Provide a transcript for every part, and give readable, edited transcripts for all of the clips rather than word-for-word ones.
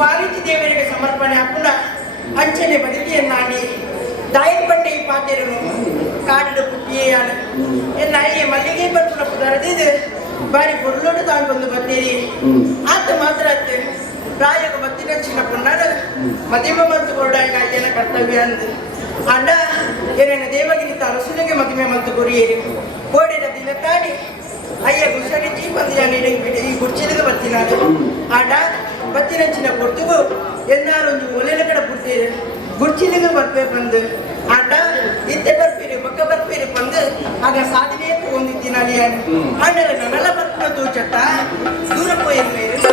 ವಾಲಿತಿ ದೇವರಿಗೆ ಸಮರ್ಪಣೆ ಹಾಕೊಂಡ ಅಂಚನೆ ಬದುಕಿಯನ್ನಾಡಿ ದಾಯಲ್ಪಟ್ಟೆ ಈ ಪಾತೆರನು ಕಾಡಿನ ಪುಟ್ಟಿಯಾನ ನಾಯಿಯ ಮಲ್ಲಿಗೆ ಬರ್ಪುನಪ್ಪು ದರದಿದ್ದು ಬಾರಿ பொருளோடு தான் ಬಂದು ಬರ್ತೀರಿ ಆತ ಮಾತ್ರ ಪ್ರಾಯಕ ಬತ್ತಿನ ಚಿನ್ನ ಪುನ್ನಾಡ ಮದಿಮೆ ಮತ್ತು ಕೊರಡಾಯ ಕಾಯ್ದೆನ ಕರ್ತವ್ಯ ಅಂದು ಅಣ್ಣ ಏನೇನ ದೇವಗಿರಿ ಅರಸುನಿಗೆ ಮದಿಮೆ ಮತ್ತು ಕೊರಿಯೇರಿ ಕೋಡಿನ ದಿನ ತಾಡಿ ಅಯ್ಯ ಗುಸರಿಚಿ ಬಂದು ಈ ಕುರ್ಚಿಲಿಗೆ ಬತ್ತಿನಾಡು ಅಣ್ಣ ಬತ್ತಿನ ಚಿನ್ನ ಕೊಡ್ತುಗು ಎನ್ನಾರೊಂದು ಒಲೆನ ಕಡೆ ಪುಡ್ತೀರಿ ಗುರ್ಚಿಲಿಗೆ ಬರ್ಪೇ ಬಂದು ಅಣ್ಣ ಇತ್ತೆ ಬರ್ಪೀರಿ ಬಕ್ಕ ಬರ್ಪೀರಿ ಬಂದು ಆಗ ಸಾಧನೆ ಹೊಂದಿದ್ದೀನಿ ಅಲ್ಲಿ ಅಣ್ಣರ ನನ್ನೆಲ್ಲ ಬರ್ಪುನ ತೋಚಟ್ಟ ದೂರ ಪೋಯಿರ್ಮೇರು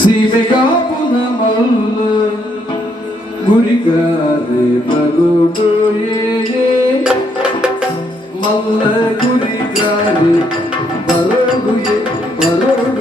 ಸೀಮೆಗಾಪುನ ಮಲ್ಲ ಗುರಿಗಾರೆ ಬಗುಡು ಮಲ್ಲ ಗುರಿಗಾರೆ ಬರೋಡು ಬರೋಡು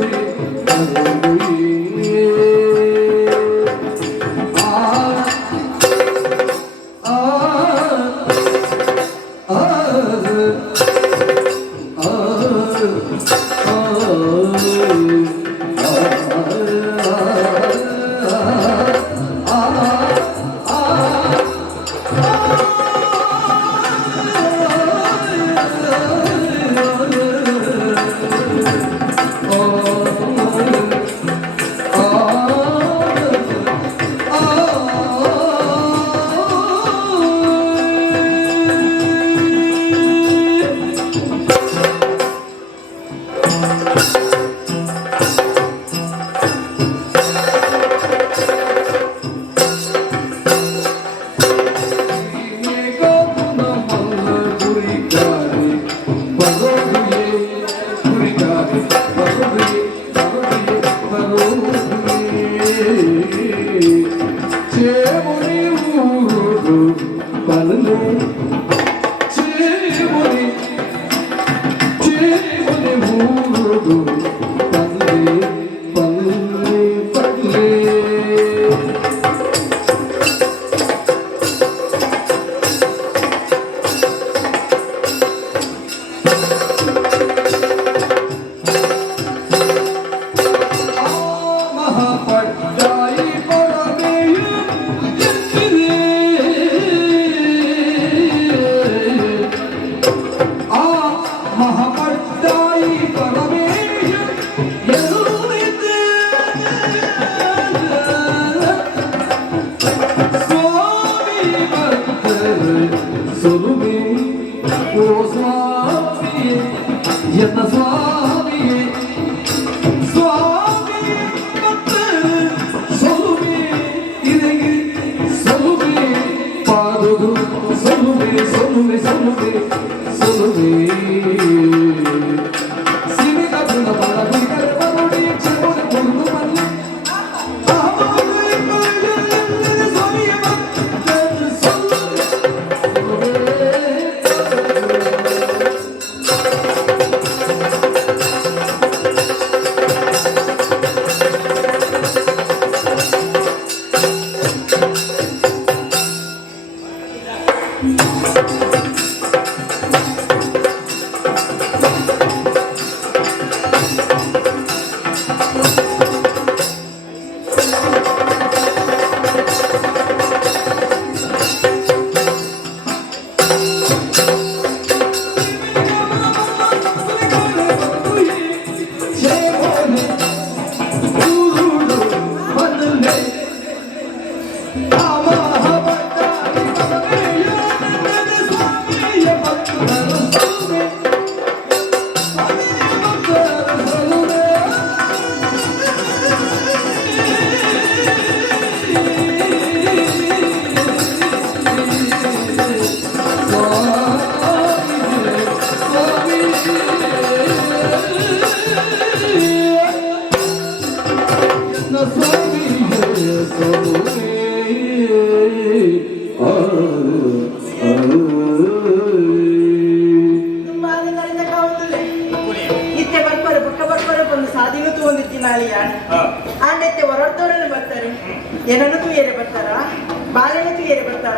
ಬಾಲ್ಯಮಿತಿಗೆ ಬರ್ತಾರ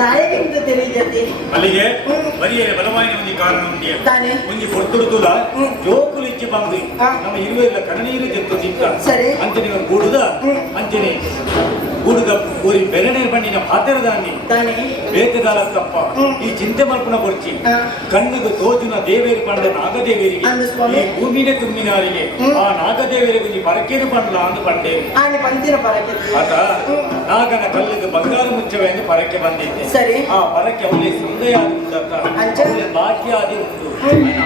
ದಾಯಿಗೆ ಇಂತ ತಿಳಿಯತಿ ಅಲ್ಲಿಗೆ ಬರಿಯ ಬಲವಾಯಿನ ಒಂದು ಕಾರಣ ಉಂಟೆ ತಾನೆ ಒಂದು ಕೊಡ್ತುಡುತ್ತುಲ ಜೋಕುಲು ಇಚ್ಚಿ ಬಂದು ನಮ್ಮ ಇರುವೆಲ್ಲ ಕಣ್ಣೀರು ಜತ್ತು ನಿಂತ ಸರಿ ಅಂಚನೆ ಗೂಡುದ ಅಂಚನೆ ಗೂಡುದ ಊರಿ ಬೆರನೇ ಬಣ್ಣಿನ ಪಾತ್ರದಾನಿ ತಾನೆ ಬೇಕದಾಲ ತಪ್ಪ ಈ ಚಿಂತೆ ಮಲ್ಪನ ಬರ್ಚಿ ಕಣ್ಣಿಗೆ ತೋಜುನ ದೇವೇರಿ ಪಂಡ ನಾಗದೇವೇರಿಗೆ ಈ ಭೂಮಿನೇ ತುಂಬಿನಾರಿಗೆ ಆ ನಾಗದೇವೇರಿಗೆ ಒಂದು ಪರಕೇನು ಪಂಡ್ಲ ಅಂದು ಪಂಡೆ ಆನೆ ಪಂಚಿನ ಪರಕ್ಕೆ ಆತ ನಾಗನ ಕಲ್ಲಿಗೆ ಬಂಗಾರ ಮುಚ್ಚವೆ ಎಂದು ಪರಕ್ಕೆ ಬಂದಿದ್ದೆ ಸರಿ ಆ ಪರಕ್ಕೆ ಅವಳಿಗೆ ಸಂದಯ ಆದ ಬಾಕಿ ಆದಿ ಉಂಟು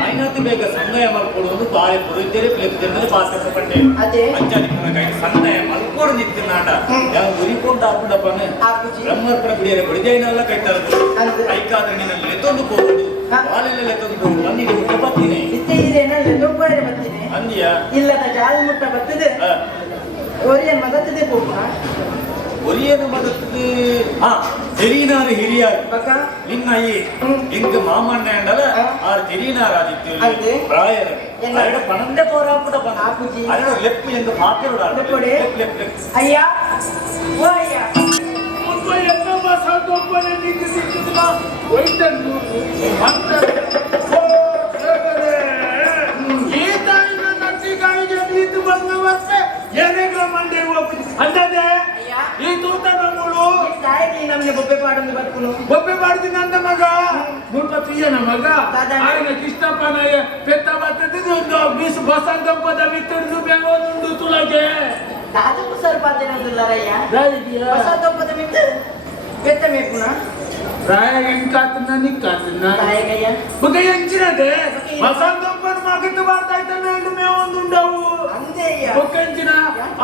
ಆಯ್ನಾತು ಬೇಗ ಸಂದಯ ಮಲ್ಕೊಡು ಒಂದು ಬಾರಿ ಪುರಿದ್ದೇನೆ ಪ್ಲೇಪ್ತಿರ್ನಲ್ಲಿ ಪಾತ್ರ ಪಂಡೆ ಅದೇ ಅಂಚಾನಿ ಕೈ ಸಂದಯ ಮಲ್ಕೊಡು ನಿಂತು ನಾಡ ಯಾವ ಉರಿಕೊಂಡು ಹಾಕೊಂಡಪ್ಪನೆ ಬ್ರಹ್ಮರ್ಪಣ ಬಿಡಿಯರ ಬಿಡಿದೈನೆಲ್ಲ ಕೈ ತರದು ಕೈಕಾದ್ರೆ ನಿನ್ನಲ್ಲಿ ಎತ್ತೊಂದು ಹೋಗುದು ಹಾಲೆಲ್ಲ ಎತ್ತೊಂದು ಹೋಗುದು ಬಂದಿಗೆ ಮುಟ್ಟ ಬರ್ತೀನಿ ಇತ್ತೆ ಇದೇನ ಎದೊಬ್ಬರೇ ಬರ್ತೀನಿ ಅಂದಿಯ ಇಲ್ಲದ ಜಾಲ ಮುಟ್ಟ ಬರ್ತದೆ ಒರಿಯನ್ ಮದತ್ತದೆ ಹೋಗ ಒರಿಯನು ಮದತ್ತದೆ ತೆರೀನಾರು ಹಿರಿಯಾರು ಪಕ್ಕ ನಿನ್ನಯ್ಯಿ ಎಂಗ ಮಾಮಣ್ಣ ಎಂಡಲ ಆರು ತೆರೀನಾರಾದಿತ್ಯ ಅದೇ. ಪ್ರಾಯರ ಅರಡ ಪಣಂದೆ ಪೋರಾಪುಟ ಬಂದ ಆಪುಜಿ. ಅರಡ ಲೆಪ್ಪು ಎಂದು ಮಾತಿರೋಡ ಲೆಪ್ಪೊಡೆ. ಅಯ್ಯ ಓ ಅಯ್ಯ ಈ ತೂತ ನಮ್ಮಳು ದಾಯಿಗೆ ನಮ್ಗೆ ಬೊಬ್ಬೆ ಪಾಡೊಂದು ಬರ್ಕುನು ಬೊಬ್ಬೆ ಮಾಡ್ತೀನಿ ಅಂದ ಮಗ ಮುಲ್ಪ ತೀಯನ ಮಗ ఆయన ಕೃಷ್ಣಪ್ಪನ ಪೆತ್ತ ಬರ್ತದೆ ಒಂದು ಬೀಸು ಬಸಂತಪ್ಪದ ಬಿತ್ತಡಿದು ಬೆಂಗೋದುಂಡು ತುಳಗೆ దాదాపు సరిపోతున్నయ్యా వసంతొప్పద మీద పెద్ద మేపున ಪ್ರಾಯ ಹೆಂಗ್ ಕಾತನ್ನ ನೀ ಕಾತನ್ನ తాయగయ్యా ಬುಗ ಎಂಚಿನದೆ ಬಸಂತಪ್ಪನ ಮಗತ್ತು ಬರ್ತಾ ಇದ್ದಾನೆ మేము ಒಂದುಂಡವು అంతే అయ్యా ಬುಕ್ಕಂಚಿನ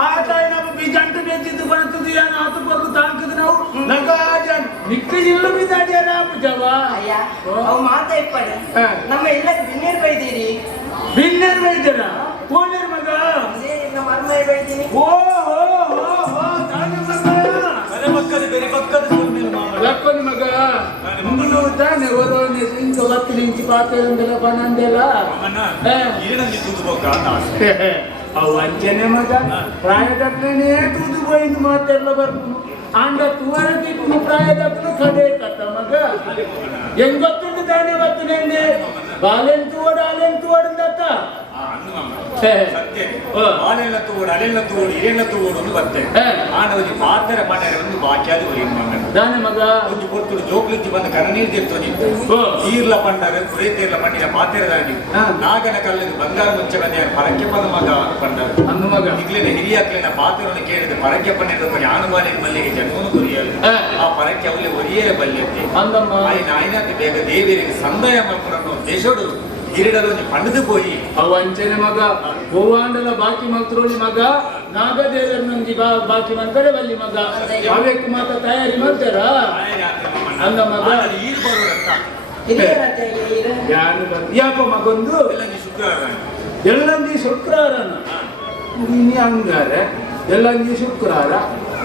ಆತಾಯ ನಮ್ಮ ಬಿಜಂಟ ಬೆಚ್ಚಿದ್ದು ಬರ್ತದೆ ಏನು ಆತು ಬರ್ದು ತಾಂಕದ ನಾವು ನಗಾಜ ನಿಕ್ಕ ಇಲ್ಲ ಬಿದ್ದಾಡ್ಯಾರ ಜವ అయ్యా అవు మాట ఇప్పడు ನಮ್ಮ ಇಲ್ಲಕ್ಕೆ ಬಿನ್ನೇರ್ ಬೈದೀರಿ ಬಿನ್ನೇರ್ ಬೈದರ ಕೋನೇರ್ ಮಗ ಇದೇ ನಮ್ಮ ಮರ್ಮೈ ಬೈದೀನಿ ಓ ಹೋ ಹೋ ಹೋ ತಾನೆ ಮಗ ಬೇರೆ ಪಕ್ಕದ ಸುಮ್ಮನೆ ಮಾಮ ಲಕ್ಕನಿ ಮಗ ಮುಂದು ತಾನೆ ವರೋನೆ ಇಂಕ ಲತ್ತು ನಿಂಚಿ ಪಾತೆಂದೆಲ್ಲ ಬನಂದೆಲ್ಲ ಅಮ್ಮನ ಈರನಲ್ಲಿ ತೂದುಬೋಕ ಅಂತ ಆಸೆ ಅವು ಅಂಚನೆ ಮಗ ಪ್ರಾಯದಕ್ಕನೇ ತೂದು ಬೈದು ಮಾತೆಲ್ಲ ಬರ್ತು ಅಂಡ ತೂವರಕ್ಕೆ ಪ್ರಾಯದಕ್ಕನು ಕಡೆ ಕತ್ತ ಮಗ ಹೆಂಗೊತ್ತುಂಟು ತಾನೆ ಬರ್ತನೆ ಬಾಲೆಂತು ಓಡ ಅಲೆಂತು ಓಡಂದತ್ತ ಸತ್ಯ ಆಲೆಲ್ಲ ತೂಡು ಅಲೆಲ್ಲ ತೂಡು ಇರೆಲ್ಲ ತೂಡು ಒಂದು ಬರ್ತೇನೆ ಆನವರಿಗೆ ಪಾತ್ರ ಮನೆ ಒಂದು ಬಾಕಿಯಾದ ದಾನೆ ಮಗ ಒಂದು ಕೊಟ್ಟು ಜೋಕ್ಲಿಚ್ಚಿ ಬಂದು ಕನನೀರ್ ತಿರ್ತದೆ ಈರ್ಲ ಪಂಡಾಗ ಕುರೇತೀರ್ಲ ಪಂಡಿನ ಪಾತ್ರೆದಾಗಿ ನಾಗನ ಕಲ್ಲಿಗೆ ಬಂಗಾರ ಮುಚ್ಚ ಬಂದ ಪರಕ್ಕೆ ಪದ ಮಗ ಪಂಡಾಗ ಅಂದು ಮಗ ಈಗಲಿನ ಹಿರಿಯಕ್ಕಲಿನ ಪಾತ್ರವನ್ನು ಕೇಳಿದ ಪರಕ್ಕೆ ಪಂಡಿತ ಆನುಮಾನಿನ ಮಲ್ಲಿಗೆ ಜನ್ಮನು ಕುರಿಯಲು ಆ ಪರಕ್ಕೆ ಅವಲ್ಲಿ ಒರಿಯಲೆ ಬಲ್ಯತೆ ಅಂದಮ್ಮ ಆಯ್ನಾತಿ ಬೇಗ ದೇವಿಯರಿಗೆ ಸಂದಯ ಮಕ್ಕಳನ್ನು ದೇಶೋಡು ಗಿರಿಡಲು ಪಂಡದು ಹೋಗಿ ಅವು ಅಂಚನೆ ಮಗ ಗೋವಾಂಡಲ ಬಾಕಿ ಮಂತ್ರೋಳಿ ಮಗ ನಾಗದೇವರ ನಂಜಿ ಬಾಕಿ ಮಂತ್ರೆ ಬಲ್ಲಿ ಮಗ ಅವಕ್ಕೆ ಮಾತ್ರ ತಯಾರಿ ಮಾಡ್ತಾರ ಅಂದ ಮಗ ಈರು ಬರುವುದಂತ ಹಿರಿಯರಂತೆ ಹಿರಿಯರು ಯಾರು ಯಾಕ ಮಗೊಂದು ಎಲ್ಲ ಶುಕ್ರವಾರ ಎಲ್ಲಂದಿ ಶುಕ್ರವಾರನ ನೀ ಹಂಗಾರೆ ಎಲ್ಲಂದಿ ಶುಕ್ರವಾರ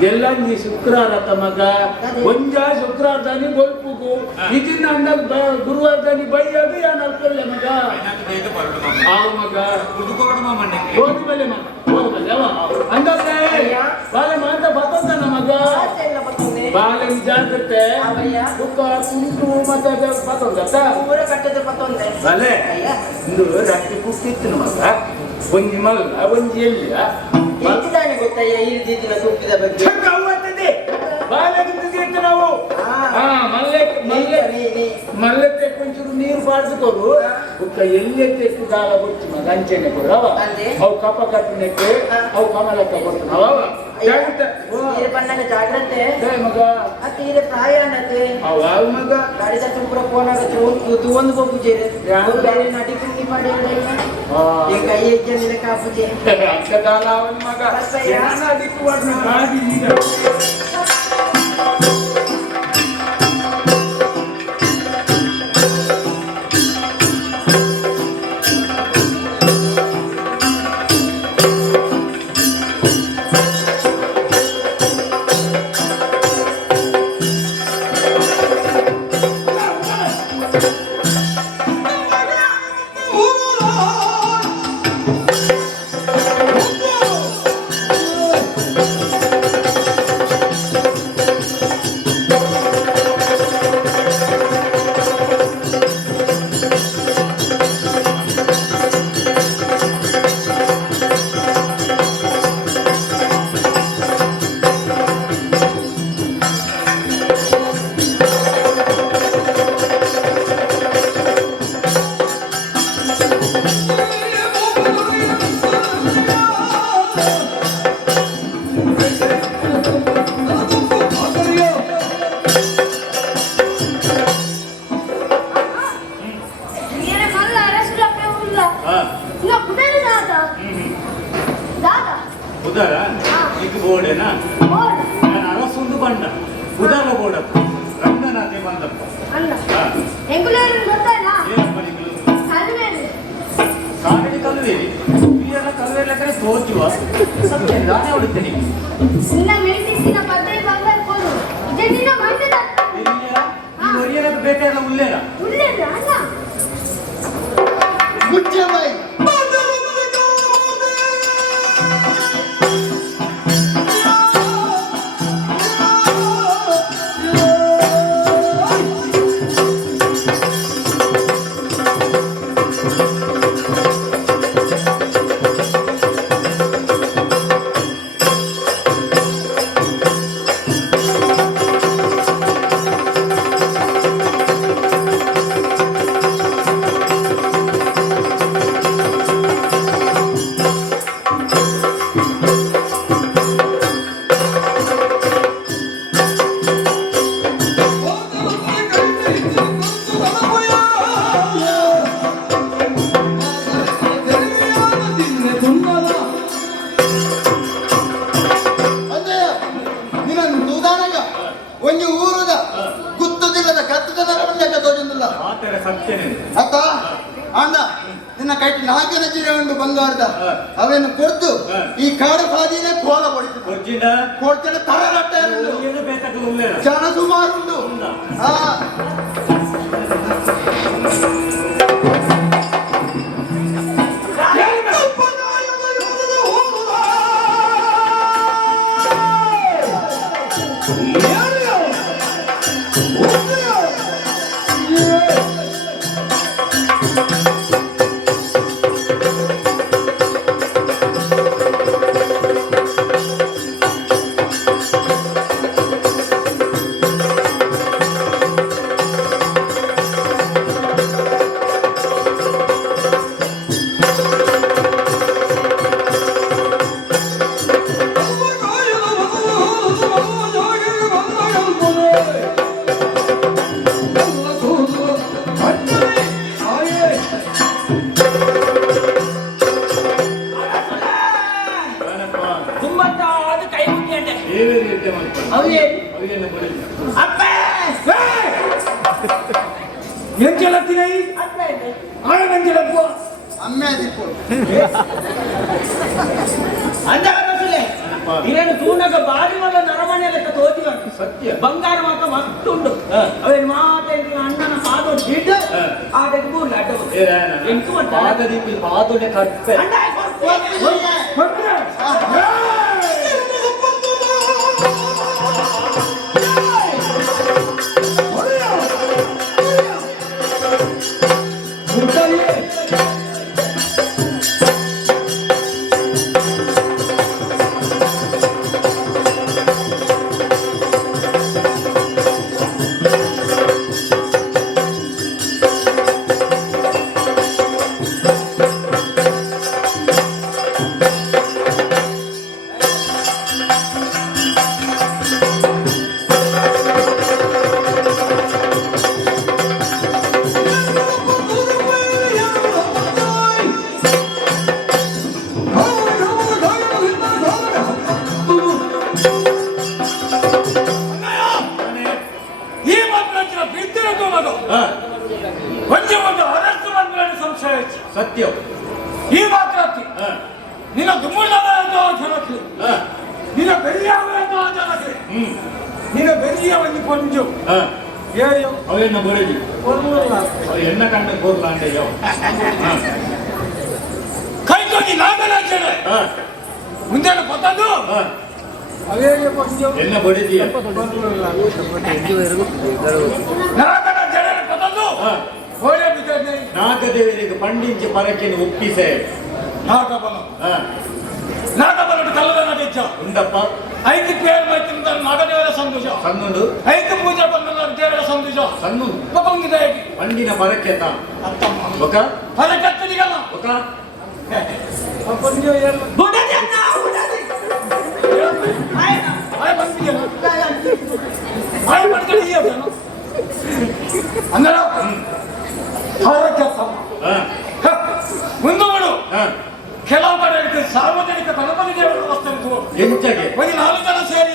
ಎಲ್ಲಂದಿ ಶುಕ್ರವಾರ ತಮಗ ಒಂಜ ಶುಕ್ರವಾರದಾನಿ ಗೊಲ್ಪುಗು ಇದನ್ನ ಅಂದ ಗುರುವಾರದಾನಿ ಬೈಯಾಗ ಯಾನ್ ಅಲ್ಪಲ್ಲೆ ಮಗ ಬೇಗ ಬರಲು ಆವು ಮಗ ಹುಡುಕೋಣ ಮಣ್ಣೆ ಹೋಗಿ ಬಲ್ಲೆ ಮಗ ಹೋಗಿ ಬಲ್ಲೆ ಅವ ಅಂದಾದ್ರೆ ಬಾಲೆ ಮಾತ ಬರ್ತಂತ ಮಗ ಎಲ್ಲ ಬರ್ತದೆ ಬಾಲೆ ಜಾಗ್ರತೆ ಬುಕ್ಕ ಕುಂಟು ಮತ್ತೆ ಬರ್ತಂತ ಊರ ಕಟ್ಟದ ಬರ್ತೊಂದೆ ಬಾಲೆ ಅಯ್ಯ ಇಂದು ರಾತ್ರಿ ಕುಟ್ಟಿತ್ತು ಮಗ ಒಂಜಿ ಮಲ್ಲ ಒಂಜಿ ಎಲ್ಲಿ ಎಂತಿದಾನೆ ಗೊತ್ತಯ್ಯ ಈ ರೀತಿಯ ತುಪ್ಪಿದ ಬಗ್ಗೆ ಬಾಲೆಗಿದ್ದು ನಾವು ಮಲ್ಲೆ ತೆಕ್ಕೊಂಚೂರು ನೀರು ಬಾಡ್ದುಕೊಡು ಬುಕ್ಕ ಎಲ್ಲೇ ತೆಕ್ಕು ಗಾಲ ಬುಚ್ಚಿ ಮಗ ಅಂಚೆನೆ ಕೊಡು ಅವು ಕಪ ಕಟ್ಟಿನಕ್ಕೆ ಅವು ಕಮಲಕ್ಕ ಕೊಡ್ತು ನಾವು ತೀರೆ ಬಣ್ಣನ ಜಾಗ್ರತೆ ಮಗ ಆ ತೀರೆ ಪ್ರಾಯ ಅನ್ನತ್ತೆ ಅವ ಮಗ ಗಾಡಿ ತೂಪುರ ಫೋನ್ ಆಗತ್ತೆ ಒಂದು ಹೋಗುಜೇರೆ ಬೇರೆ ನಟಿ ಕುಂಗಿ ಮಾಡಿ ಈ ಕೈ ಹೆಜ್ಜೆ ಕಾಪುಜೆ ಅಕ್ಕ ಕಾಲ ಅವನ ಮಗ ಅದಕ್ಕೆ ಗಾಡಿ ಉದಾರ ಇದು ಬೋರ್ಡೇನಾ ನಾನು ಅರಸೊಂದು ಬಂಡ ಉದಾರ ಬೋರ್ಡಪ್ಪ ರಂಗನಾಥೆ ಬಂದಪ್ಪ ಏನಪ್ಪ ನಿಗಳು ಕಾರಡಿ ಕಲುವೇರಿ ಎಲ್ಲ ಕಲುವೆಲ್ಲ ಕಡೆ ತೋಚುವ ಸತ್ಯ ನಾನೇ ಹೊಡಿತೇನೆ ಒರಿಯಲ್ಲ ಬೇಕಾದ ಉಲ್ಲೇರ ಮುಚ್ಚಬಾಯಿ ಒಂದು ಊರದ ಗುತ್ತದಿಲ್ಲದ ಕತ್ತದ ನರಮಂಡಕ ತೋಜಂದಿಲ್ಲ ಮಾತಾಡ ಸತ್ಯನೇ ಅಕ್ಕ ಅಣ್ಣ ನಿನ್ನ ಕೈಟಿ ನಾಲ್ಕನೇ ಜೀವ ಉಂಟು ಬಂಗಾರದ ಅವೇನು ಕೊಡ್ತು ಈ ಕಾಡು ಸಾದಿನೇ ಕೋಲ ಕೊಡ್ತು ಕೊರ್ಜಿನ ಕೊಡ್ತೇನೆ ತರಗಟ್ಟ ಏನು ಬೇಕಾದ ಉಲ್ಲೇರ ಜನ ಸುಮಾರು ಉಂಟು ಹಾ ಅಮ್ಮೆ ದಿಕ್ಕು ಇವೇನು ತೂನಗ ಬಾರಿ ಮಲ್ಲ ನರಮಣೆ ಲೆಕ್ಕ ತೋತಿವ ಸತ್ಯ ಬಂಗಾರ ಮಾತ ಮತ್ತುಂಡು ಅವೇನು ಮಾತೆ ಅಣ್ಣನ ಪಾದ ಹಿಡ್ದು ಅದಕ್ಕೆ ಮೂಲ ಅಡ್ಡ ಎಂಟು ಪಾದದಿ ಪಾದನೆ ಕಟ್ಟೆ ಸತ್ಯ ಈ ಮಾತ್ರ ನಿನ್ನ ದುಮ್ಮುಳದ ಜನಕ್ಕೆ ನಿನ್ನ ಬೆಳ್ಳಿಯ ಜನಕ್ಕೆ ನಿನ್ನ ಬೆಳ್ಳಿಯ ಒಂದು ಕೊಂಚು ಅವೇನ ಬರಲಿ ಎಣ್ಣ ಕಂಡ ಕೋರ್ಲ ಅಂತೆಯೋ ಕೈ ಕೊಡಿ ನಾಗರಾಜನ ಮುಂದೆ ಪತ್ತದು ಅವೇನೆ ಕೊಂಚು ಎಣ್ಣ ಬಡಿದಿ ನಾಗರಾಜನ ಪತ್ತದು ಹೋಳೆ ಬಿದ್ದನೆ ನಾಗದೇವರಿಗೆ ಪಂಡಿಂಚಿ ಪರಕೆಯನ್ನು ಒಪ್ಪಿಸೆ ನಾಗಬಲ ನಾಗಬಲ ಕಲ್ಲದ ನಡಿಚ್ಚ ಉಂಡಪ್ಪ ಐದು ಪೇರು ಮೈತಿಂದ ನಾಗದೇವರ ಸಂತೋಷ ಸಣ್ಣುಂಡು ಐದು ಪೂಜೆ ಬಂದ ದೇವರ ಸಂತೋಷ ಸಣ್ಣು ಒಬ್ಬಂಗಿದೆ ಪಂಡಿನ ಪರಕೆ ಅತ್ತಮ್ಮ ಒಕ ಪರಕತ್ತನಿಗಲ್ಲ ಒಕ ಒಬ್ಬಂದು ಏನು ಬುಡದಿ ಅಣ್ಣ ಬುಡದಿ ಆಯ ಬಂದಿಯಲ್ಲ ಆಯ ಮಾಡ್ಕೊಳ್ಳಿ ಏನು ಅಂದ್ರೆ ಮುಂದೆ ನೋಡು ಕೆಲವು ಕಡೆ ಸಾರ್ವಜನಿಕ ಗಣಪತಿ ದೇವರ ವ್ಯವಸ್ಥೆ ಎಂಚಗೆ ಒಂದು 4 ಜನ ಸೇರಿ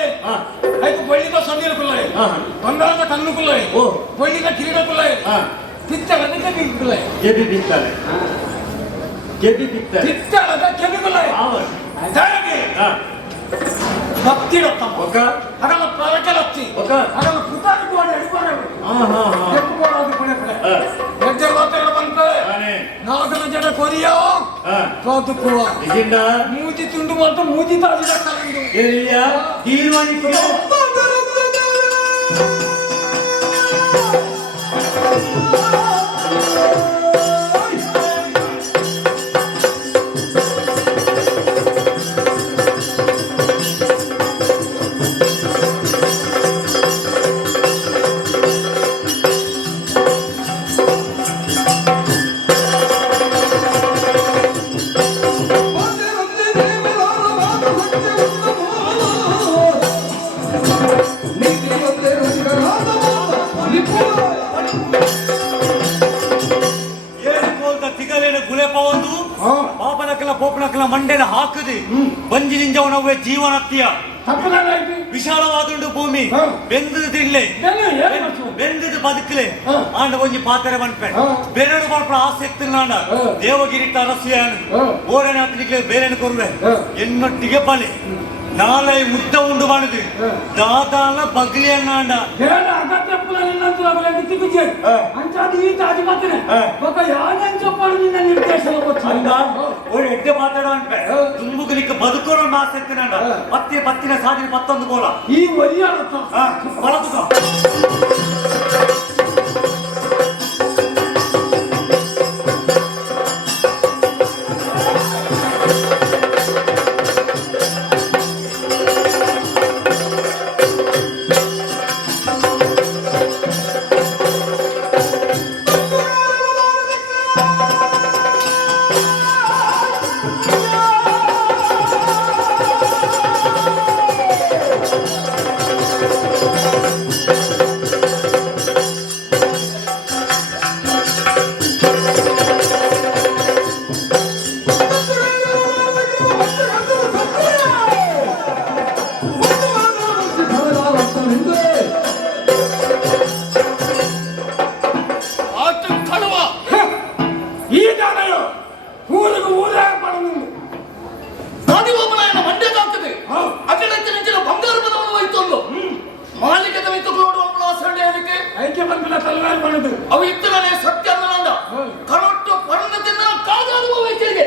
ಆಯ್ತು ಬಳ್ಳಿದ ಸೊಂದಿಲಕ್ಕುಲ್ಲಾಯಿ ಬಂಗಾರದ ಕಣ್ಣುಕುಲ್ಲಾಯಿ ಬಳ್ಳಿದ ಕಿರೀಟಕ್ಕುಲ್ಲಾಯಿ ಪಿತ್ತಳದ ಕೆಬಿಕ್ಕುಲ್ಲಾಯಿ ಕೆಬಿ ಬಿತ್ತಾರೆ ಕೆಬಿ ಬಿತ್ತಾರೆ ಪಿತ್ತಳದ ಕೆಬಿಕ್ಕುಲ್ಲಾಯಿ ತಾಯಿಗೆ ಭಕ್ತಿ ರತ್ತಮ್ಮ ಒಕ್ಕ ಅದನ್ನ ಪರಕಲತ್ತಿ ಒಕ್ಕ ಅದನ್ನ ಪುತಾರಿ ಗೋಡೆ ಅಡಿಪಾರೆ ಎತ್ತುಕೊಳ್ಳೋದು ಪುಣೆ ಪುಣೆ ಹೆಜ್ಜೆ ಮಾತಾಡ ಬಂತೆ 4 ಜನ ಕೊರಿಯೋ ತೋದುಕುವ ಇದಿಂದ ಮೂಜಿ ತುಂಡು ಮತ್ತು ಮೂಜಿ ತಾಜಿದ ಕಲಿಂದು ಏರಿಯ ತೀರ್ಮಾನಿಸಿದ ಪೋಪನಕ್ಕಲ ಮಂಡೆನ ಹಾಕದೆ ಬಂಜಿ ನಿಂಜವನವೇ ಜೀವನತ್ಯ ವಿಶಾಲವಾದುಂಡು ಭೂಮಿ ಬೆಂದದು ತಿನ್ಲೆ ಬೆಂದದು ಬದುಕಲೆ ಆಂಡ ಒಂಜಿ ಪಾತ್ರೆ ಮನ್ಪೆ ಬೇರೆಡು ಮಾಡ್ಪ ಆಸಕ್ತಿ ನಾಂಡ ದೇವಗಿರಿಟ್ಟ ಅರಸಿಯಾನು ಓರನೆ ಹತ್ತಿಗೆ ಬೇರೆನೆ ಕೊರ್ವೆ ಎನ್ನೊಟ್ಟಿಗೆ ಬಲೆ ನಾಳೆ ಮುದ್ದ ಉಂಡು ಮಾಡಿದ್ವಿ ದಾದಾಲ ಬಗ್ಲಿ ಅನ್ನಾಂಡ ಎಡ್ಡೆ ಮಾತಾಡ ಅನ್ಪೆ ತುಂಬುಗಲಿಕ್ಕೆ ಬದುಕೋಣ ಆಸಕ್ತಿ ನಾಂಡ ಮತ್ತೆ ಬತ್ತಿನ ಸಾಧಿನ ಮತ್ತೊಂದು ಬೋಲ ಈ ಒಲಿಯ ಬಳಸುತ್ತ ಅವು ಇತ್ತನೇ ಸತ್ಯ ಕರೊಟ್ಟು ಪರ್ಣದಿಂದ ಕಾದಾಡುವ ವೈದ್ಯರಿಗೆ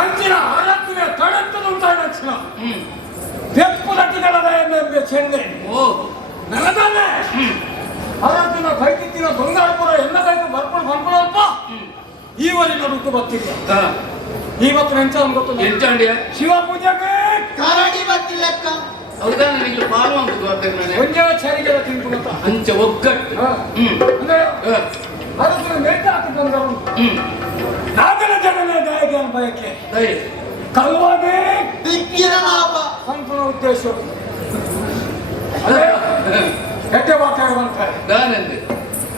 ಅಂಚಿನ ಆರಾಧನೆ ತಡೆಂತದ ಉಂಟಾದ ಲಕ್ಷಣ ಬೆಪ್ಪು ಲಟ್ಟಿಗಳದ ಎನ್ನುವ ಚೆಂಡೆ ನನಗಲ್ಲೇ ಆರಾಧನ ಕೈತಿತ್ತಿನ ಬಂಗಾರಪುರ ಎಲ್ಲ ಕೈಗೆ ಬರ್ಕೊಂಡು ಬರ್ಕೊಳ್ಳಪ್ಪ ಈವರೆಗೆ ರುಕ್ಕು ಬರ್ತಿಲ್ಲ ಇವತ್ತು ನೆಂಚ ಗೊತ್ತು ಎಂಚಾಂಡಿಯ ಶಿವ ಪೂಜೆಗೆ ಕಾರಡಿ ಬರ್ತಿಲ್ಲಕ್ಕ ಹೌದಾ ನನಗೆ ಪಾಲು ಅಂತ ಗೊತ್ತಾಗ ಒಂದೇ ಚರಿಗೆಲ್ಲ ತಿನ್ಕೊಂತ ಅಂಚ ಒಗ್ಗಟ್ಟು ಅಂದ್ರೆ ಅದಕ್ಕೆ ನೆಟ್ಟ ಹಾಕಿ ಬಂದವರು ನಾಗರ ಜನನೇ ಗಾಯಕ ಬಯಕೆ ಕಲ್ವಾಗೆ ದಿಕ್ಕಿನ ಲಾಭ ಸಂಪೂರ್ಣ ಉದ್ದೇಶ ಅದೇ ಗಟ್ಟೆ ಮಾತಾಡುವಂತಾರೆ ದಾನಂದೆ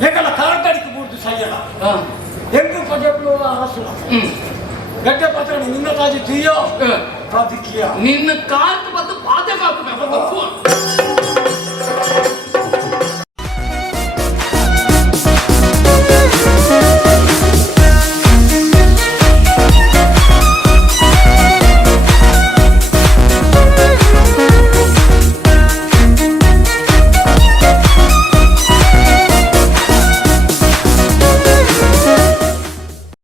ಏಕಲ್ಲ ಕಾಂತಡಿಕೆ ಬೂರ್ದು ಸಯ್ಯಲ್ಲ ಎಂದು ಪಜೆಗಳು ಅರಸು ಗಟ್ಟೆ ಮಾತಾಡಿ ನಿನ್ನ ತಾಜಿ ತೀಯೋ ಪ್ರಾಧಿಕ್ಯ ನಿನ್ನ ಕಾಂತ ಮತ್ತು ಪಾದಕ ಹಾಕಬೇಕು